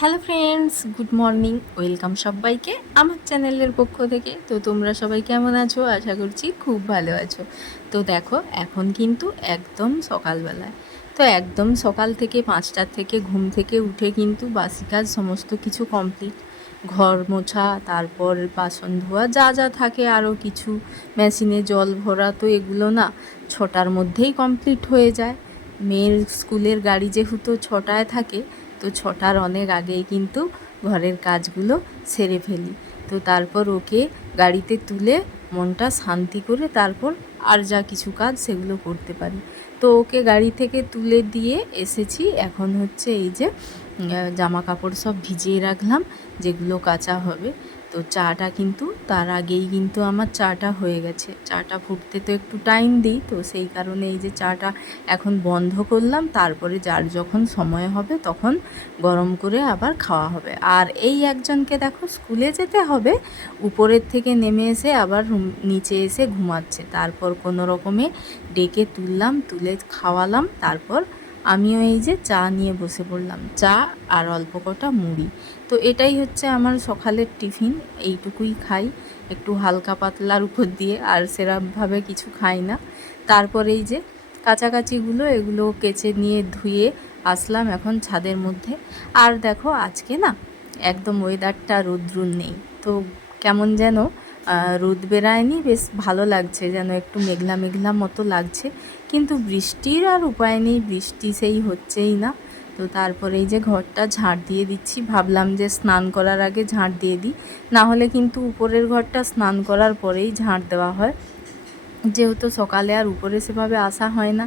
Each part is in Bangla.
Hello friends, good morning. Welcome সবাইকে আমার চ্যানেলের পক্ষ থেকে। তো তোমরা সবাই কেমন আছো? আশা করছি খুব ভালো আছো। তো দেখো, এখন কিন্তু একদম সকালবেলায়। তো একদম সকাল থেকে 5টার থেকে ঘুম থেকে উঠে কিন্তু বাসি কাজ সমস্ত কিছু কমপ্লিট। ঘর মোছা, তারপর বাসন ধোয়া, যা যা থাকে আরও কিছু, মেশিনে জল ভরা, তো এগুলো না 6টার মধ্যেই কমপ্লিট হয়ে যায়। মেয়ের স্কুলের গাড়ি যেহেতু 6টায় থাকে, তো 6টার অনেক আগেই কিন্তু ঘরের কাজগুলো সেরে ফেলি। তো তারপর ওকে গাড়িতে তুলে মনটা শান্তি করে তারপর আর যা কিছু কাজ সেগুলো করতে পারি। তো ওকে গাড়ি থেকে তুলে দিয়ে এসেছি। এখন হচ্ছে এই যে জামা কাপড় সব ভিজিয়ে রাখলাম, যেগুলো কাচা হবে। তো চাটা কিন্তু তার আগেই কিন্তু আমার চাটা হয়ে গেছে। চাটা ফুটতে তো একটু টাইম দিই, তো সেই কারণে এই যে চাটা এখন বন্ধ করলাম। তারপরে যার যখন সময় হবে তখন গরম করে আবার খাওয়া হবে। আর এই একজনকে দেখো স্কুলে যেতে হবে, উপরের থেকে নেমে এসে আবার নিচে এসে ঘুমাচ্ছে। তারপর কোনো রকমে ডেকে তুললাম, তুলে খাওয়ালাম। তারপর আমিও এই যে চা নিয়ে বসে পড়লাম, চা আর অল্প কটা মুড়ি। তো এটাই হচ্ছে আমার সকালের টিফিন। এইটুকুই খাই, একটু হালকা পাতলার উপর দিয়ে, আর সেরকমভাবে কিছু খাই না। তারপর এই যে কাছাকাছিগুলো এগুলো কেচে নিয়ে ধুয়ে আসলাম এখন ছাদের মধ্যে। আর দেখো আজকে না একদম ওয়েদারটা রৌদ্র নেই, তো কেমন যেন রোদ বেরায়নি, বেশ ভালো লাগছে, যেন একটু মেঘলা মেঘলা মতো লাগছে। কিন্তু বৃষ্টির আর উপায় নেই, বৃষ্টি সেই হচ্ছেই না। তো তারপরে এই যে ঘরটা ঝাড় দিয়ে দিচ্ছি, ভাবলাম যে স্নান করার আগে ঝাড় দিয়ে দিই, না হলে কিন্তু উপরের ঘরটা স্নান করার পরেই ঝাড় দেওয়া হয়, যেহেতু সকালে আর উপরে সেভাবে আসা হয় না।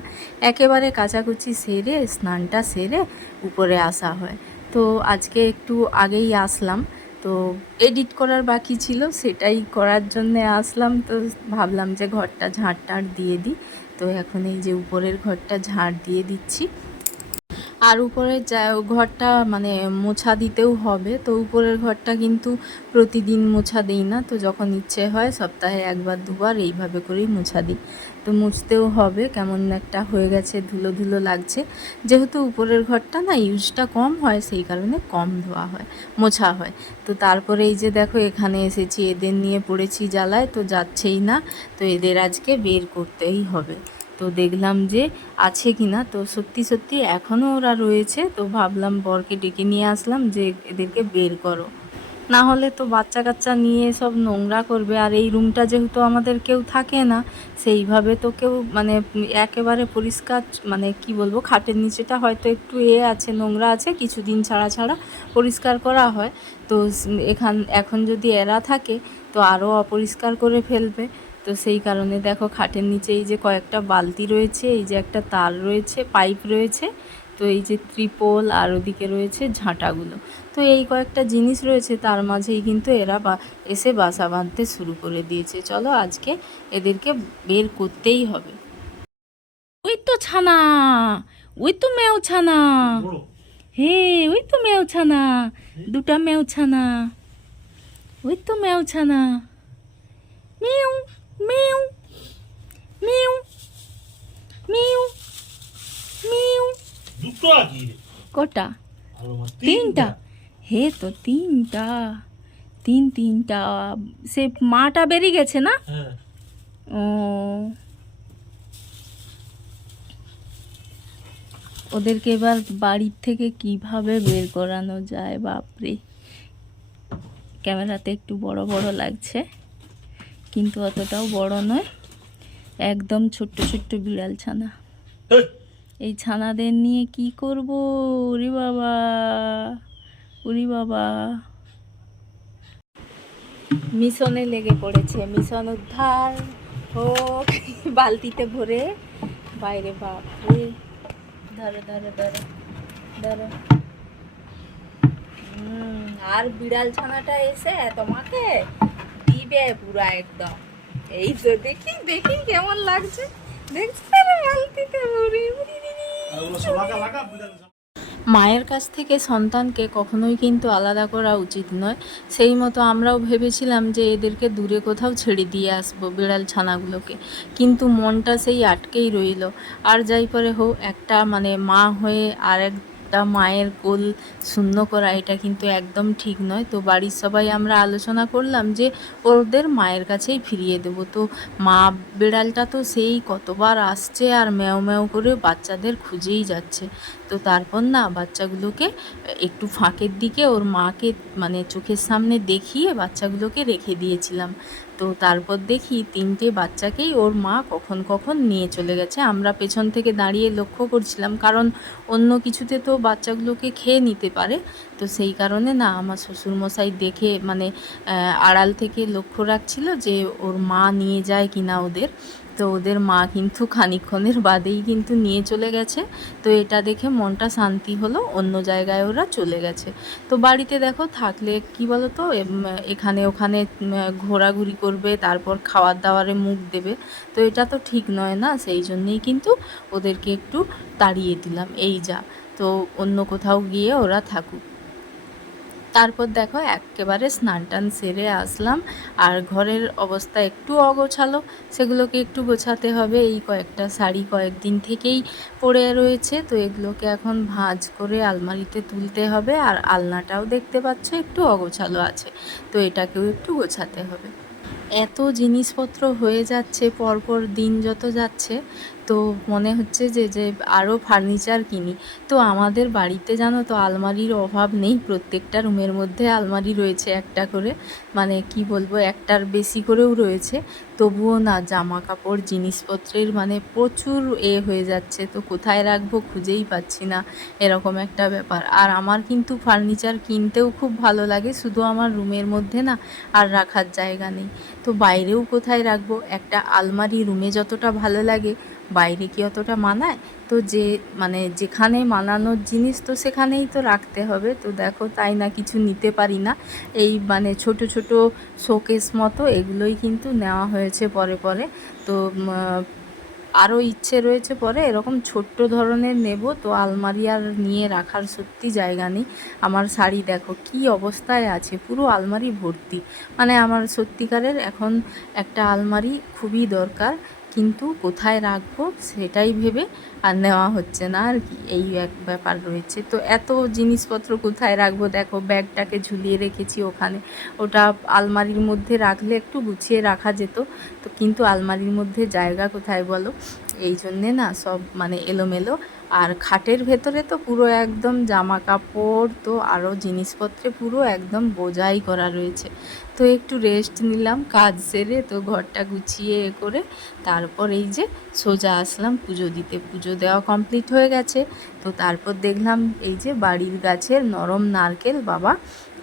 একেবারে কাচাকুচি সেরে স্নানটা সেরে উপরে আসা হয়। তো আজকে একটু আগেই আসলাম, তো এডিট করার বাকি ছিল, সেটাই করার জন্যে আসলাম। তো ভাবলাম যে ঘরটা ঝাড় টাড় দিয়ে দিই। তো এখন এই যে উপরের ঘরটা ঝাড় দিয়ে দিচ্ছি। আর উপরের ঘরটা মানে মোছা দিতেও হবে। তো উপরের ঘরটা কিন্তু প্রতিদিন মোছা দিই না, তো যখন ইচ্ছে হয় সপ্তাহে একবার দুবার এইভাবে করেই মোছা দিই। তো মুছতেও হবে, কেমন একটা হয়ে গেছে, ধুলো ধুলো লাগছে। যেহেতু উপরের ঘরটা না ইউজটা কম হয়, সেই কারণে কম ধোয়া হয়, মোছা হয়। তো তারপরে এই যে দেখো এখানে এসেছি, এদের নিয়ে পড়েছি জ্বালায়, তো যাচ্ছেই না। তো এদের আজকে বের করতেই হবে। তো দেখলাম যে আছে কি না, তো সত্যি সত্যি এখনও ওরা রয়েছে। তো ভাবলাম বরকে ডেকে নিয়ে আসলাম যে এদেরকে বের করো, না হলে তো বাচ্চা কাচ্চা নিয়ে সব নোংরা করবে। আর এই রুমটা যেহেতু আমাদের কেউ থাকে না, সেইভাবে তো কেউ মানে একেবারে পরিষ্কার, মানে কি বলবো, খাটের নিচেটা হয়তো একটু আছে, নোংরা আছে, কিছুদিন ছাড়া ছাড়া পরিষ্কার করা হয়। তো এখন যদি এরা থাকে তো আরও অপরিষ্কার করে ফেলবে। তো সেই কারণে দেখো খাটের নিচে এই যে কয়েকটা বালতি রয়েছে, এই যে একটা তার রয়েছে, পাইপ রয়েছে, তো এই যে ত্রিপল, আর ওদিকে রয়েছে ঝাঁটাগুলো। তো এই কয়েকটা জিনিস রয়েছে, তার মাঝেই কিন্তু এরা এসে বাসা বাঁধতে শুরু করে দিয়েছে। চলো আজকে এদেরকে বের করতেই হবে। ওই তো ছানা, ওই তো মেও ছানা, হে ওই তো মেও ছানা, দুটা মেও ছানা, ওই তো মেও ছানা, mu mu mu mu mu. দুটো আগে কটা? তিনটা। তিনটা। হে তো তিনটা, তিনটা। সে মাটা বেরিয়ে গেছে না? হ্যাঁ, ও, ওদেরকে এবার বাড়ির থেকে কিভাবে বের করানো যায়, বাপরে। ক্যামেরাতে একটু বড় বড় লাগছে, কিন্তু অতটাও বড় নয়, একদম ছোট্ট ছোট্ট বিড়াল ছানা। হেই, এই ছানাদের নিয়ে কি করব? ওরে বাবা, ওরে বাবা। মিশনে লেগে পড়েছে, মিশন উদ্ধার হোক বালতিতে ভরে বাইরে। বাপরে, ধরো ধরো ধরো ধরো। আর বিড়াল ছানাটা এসে তোমাকে দিবে পুরা একদম। এই তো দেখি দেখি কেমন লাগছে, দেখছি বালতিতে ভরে। ওগুলো সব লাগা লাগা বিড়াল। মায়ের কাছ থেকে সন্তানকে কখনোই কিন্তু আলাদা করা উচিত নয়। সেই মতো আমরাও ভেবেছিলাম যে এদেরকে দূরে কোথাও ছেড়ে দিয়ে আসবো, বিড়াল ছানাগুলোকে, কিন্তু মনটা সেই আটকেই রইল। আর যাই পরে হোক, একটা মানে মা হয়ে আর একটা মায়ের কোল শূন্য করা এটা কিন্তু একদম ঠিক নয়। তো বাড়ির সবাই আমরা আলোচনা করলাম যে ওদের মায়ের কাছেই ফিরিয়ে দেব। তো মা বিড়ালটা তো সেই কতবার আসছে আর ম্যাও ম্যাও করে বাচ্চাদের খুঁজেই যাচ্ছে। তো তারপর না বাচ্চাগুলোকে একটু ফাঁকের দিকে ওর মাকে মানে চোখের সামনে দেখিয়ে বাচ্চাগুলোকে রেখে দিয়েছিলাম। তো তারপর দেখি 3টে বাচ্চাকেই ওর মা কখন কখন নিয়ে চলে গেছে। আমরা পেছন থেকে দাঁড়িয়ে লক্ষ্য করছিলাম, কারণ অন্য কিছুতে তো বাচ্চাগুলোকে খেয়ে নিতে পারে। তো সেই কারণে না আমার শ্বশুরমশাই দেখে মানে আড়াল থেকে লক্ষ্য রাখছিল যে ওর মা নিয়ে যায় কিনা ওদের। তো ওদের মা কিন্তু খানিকক্ষণের বাদেই কিন্তু নিয়ে চলে গেছে। তো এটা দেখে মনটা শান্তি হলো, অন্য জায়গায় ওরা চলে গেছে। তো বাড়িতে দেখো থাকলে কি বলো তো এখানে ওখানে ঘোরাঘুরি করবে, তারপর খাবার দাবারে মুখ দেবে। তো এটা তো ঠিক নয় না, সেই জন্যেই কিন্তু ওদেরকে একটু তাড়িয়ে দিলাম, এই যা। তো অন্য কোথাও গিয়ে ওরা থাকুক। তারপর দেখো একেবারে স্নান টান সেরে আসলাম, আর ঘরের অবস্থা একটু অগোছালো, সেগুলোকে একটু গোছাতে হবে। এই কয়েকটা শাড়ি কয়েকদিন থেকেই পড়ে রয়েছে, তো এগুলোকে এখন ভাঁজ করে আলমারিতে তুলতে হবে। আর আলনাটাও দেখতে পাচ্ছ একটু অগোছালো আছে, তো এটাকেও একটু গোছাতে হবে। এত জিনিসপত্র হয়ে যাচ্ছে পরপর দিন যত যাচ্ছে, তো মনে হচ্ছে যে আরও ফার্নিচার কিনি। তো আমাদের বাড়িতে জানো তো আলমারির অভাব নেই, প্রত্যেকটা রুমের মধ্যে আলমারি রয়েছে একটা করে, মানে কি বলবো একটার বেশি করেও রয়েছে। তবুও না জামা কাপড় জিনিসপত্রের মানে প্রচুর হয়ে যাচ্ছে, তো কোথায় রাখবো খুঁজেই পাচ্ছি না, এরকম একটা ব্যাপার। আর আমার কিন্তু ফার্নিচার কিনতেও খুব ভালো লাগে, শুধু আমার রুমের মধ্যে না আর রাখার জায়গা নেই। তো বাইরেও কোথায় রাখবো, একটা আলমারি রুমে যতটা ভালো লাগে বাইরে কি অতটা মানায়? তো যে মানে যেখানে মানানোর জিনিস তো সেখানেই তো রাখতে হবে। তো দেখো তাই না কিছু নিতে পারি না, এই মানে ছোট ছোট শোকেস মতো এগুলোই কিন্তু নেওয়া হয়েছে পরে পরে। তো আরও ইচ্ছে রয়েছে পরে এরকম ছোট্ট ধরনের নেব। তো আলমারি আর নিয়ে রাখার সত্যি জায়গা নেই। আমার শাড়ি দেখো কি অবস্থায় আছে, পুরো আলমারি ভর্তি। মানে আমার সত্যিকারের এখন একটা আলমারি খুবই দরকার, কিন্তু কোথায় রাখবো সেটাই ভেবে আর নেওয়া হচ্ছে না আর কি, এই এক ব্যাপার রয়েছে। তো এত জিনিসপত্র কোথায় রাখবো, দেখো ব্যাগটাকে ঝুলিয়ে রেখেছি ওখানে, ওটা আলমারির মধ্যে রাখলে একটু গুছিয়ে রাখা যেত। তো কিন্তু আলমারির মধ্যে জায়গা কোথায় বলো, এই জন্যে না সব মানে এলোমেলো। আর খাটের ভেতরে তো পুরো একদম জামা কাপড়, তো আরও জিনিসপত্রে পুরো একদম বোঝাই করা রয়েছে। তো একটু রেস্ট নিলাম কাজ সেরে, তো ঘরটা গুছিয়ে করে তারপর এই যে সোজা আসলাম পুজো দিতে। পুজো দেওয়া কমপ্লিট হয়ে গেছে। তো তারপর দেখলাম এই যে বাড়ির গাছের নরম নারকেল বাবা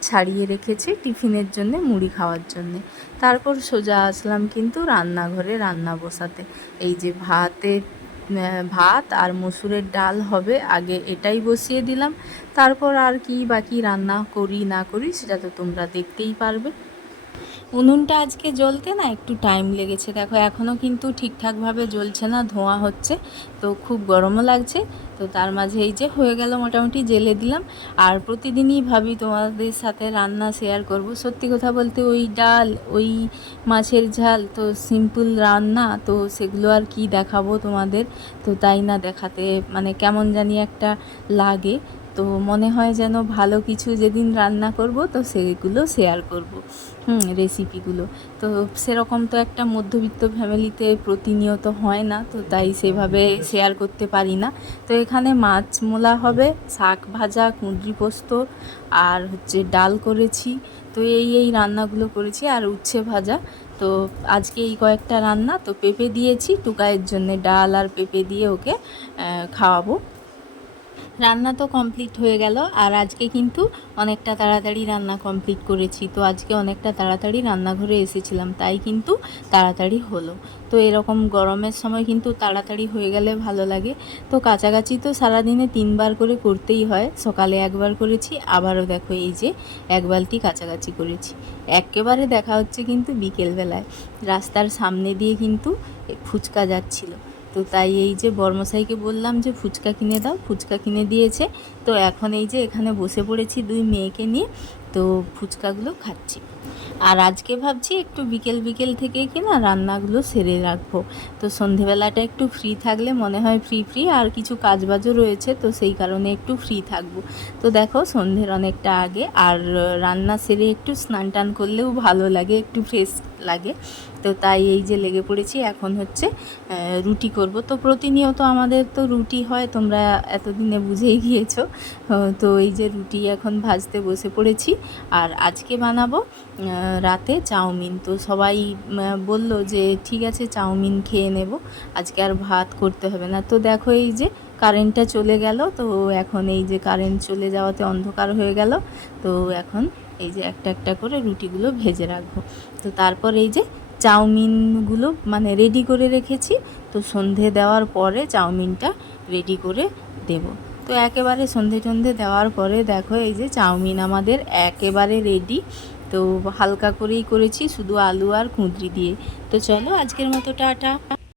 ছাড়িয়ে রেখেছে টিফিনের জন্য, মুড়ি খাওয়ার জন্যে। তারপর সোজা আসলাম কিন্তু রান্নাঘরে রান্না বসাতে। এই যে ভাত আর মসুরের ডাল হবে, আগে এটাই বসিয়ে দিলাম। তারপর আর কি বাকি রান্না করি না করি সেটা তো তোমরা দেখতেই পারবে। উনুনটা আজকে জ্বলতে না একটু টাইম লেগেছে, দেখো এখনও কিন্তু ঠিকঠাকভাবে জ্বলছে না, ধোঁয়া হচ্ছে, তো খুব গরমও লাগছে। তো তার মাঝে এই যে হয়ে গেল মোটামুটি জেলে দিলাম। আর প্রতিদিনই ভাবি তোমাদের সাথে রান্না শেয়ার করব, সত্যি কথা বলতে ওই ডাল ওই মাছের ঝাল তো সিম্পল রান্না, তো সেগুলো আর কি দেখাবো তোমাদের। তো তাই না দেখাতে মানে কেমন জানি একটা লাগে। তো মনে হয় যেন ভালো কিছু যেদিন রান্না করব তো সেগুলো শেয়ার করব, রেসিপিগুলো। তো সেরকম তো একটা মধ্যবিত্ত ফ্যামিলিতে প্রতিনিয়ত হয় না, তো তাই সেভাবে শেয়ার করতে পারি না। তো এখানে মাছ মোলা হবে, শাক ভাজা, কুঁদরি পোস্ত, আর হচ্ছে ডাল করেছি। তো এই রান্নাগুলো করেছি, আর উচ্ছে ভাজা। তো আজকে এই কয়েকটা রান্না। তো পেঁপে দিয়েছি টুকাইয়ের জন্যে, ডাল আর পেঁপে দিয়ে ওকে খাওয়াবো। রান্না তো কমপ্লিট হয়ে গেল, আর আজকে কিন্তু অনেকটা তাড়াতাড়ি রান্না কমপ্লিট করেছি। তো আজকে অনেকটা তাড়াতাড়ি রান্নাঘরে এসেছিলাম, তাই কিন্তু তাড়াতাড়ি হলো। তো এরকম গরমের সময় কিন্তু তাড়াতাড়ি হয়ে গেলে ভালো লাগে। তো কাছাকাছি তো সারাদিনে 3বার করে করতেই হয়, সকালে একবার করেছি, আবারও দেখো এই যে এক বালতি কাছাকাছি করেছি। একেবারে দেখা হচ্ছে কিন্তু বিকেলবেলায়, রাস্তার সামনে দিয়ে কিন্তু ফুচকা যাচ্ছিল। তো তাই এই যে বর্মশাইকে বললাম যে ফুচকা কিনে দাও, ফুচকা কিনে দিয়েছে। তো এখন এই যে এখানে বসে পড়েছি 2 মেয়েকে নিয়ে, তো ফুচকাগুলো খাচ্ছি। আর আজকে ভাবছি একটু বিকেল বিকেল থেকে কিনা রান্নাগুলো সেরে রাখবো। তো সন্ধেবেলাটা একটু ফ্রি থাকলে মনে হয় ফ্রি ফ্রি, আর কিছু কাজবাজও রয়েছে তো সেই কারণে একটু ফ্রি থাকবো। তো দেখো সন্ধ্যের অনেকটা আগে, আর রান্না সেরে একটু স্নান টান করলেও ভালো লাগে, একটু ফ্রেশ লাগে। তো তাই এই যে লেগে পড়েছি, এখন হচ্ছে রুটি করব। তো প্রতিনিয়ত আমাদের তো রুটি হয়, তোমরা এতদিনে বুঝেই গিয়েছো। তো এই যে রুটি এখন ভাজতে বসে পড়েছি। আর আজকে বানাবো রাতে চাউমিন। তো সবাই বলল যে ঠিক আছে চাউমিন খেয়ে নেব, আজকে আর ভাত করতে হবে না। তো দেখো এই যে কারেন্টটা চলে গেল, তো এখন এই যে কারেন্ট চলে যাওয়াতে অন্ধকার হয়ে গেল। তো এখন এই যে একটা একটা করে রুটিগুলো ভেজে রাখবো। তো তারপর এই যে চাউমিনগুলো মানে রেডি করে রেখেছি। তো সন্ধে দেওয়ার পরে চাউমিনটা রেডি করে দেব। তো একেবারে সন্ধে টন্ধে দেওয়ার পরে দেখো এই যে চাউমিন আমাদের একেবারে রেডি। তো হালকা করেই করেছি, শুধু আলু আর কুঁদরি দিয়ে। তো চলো আজকের মতো টাটা।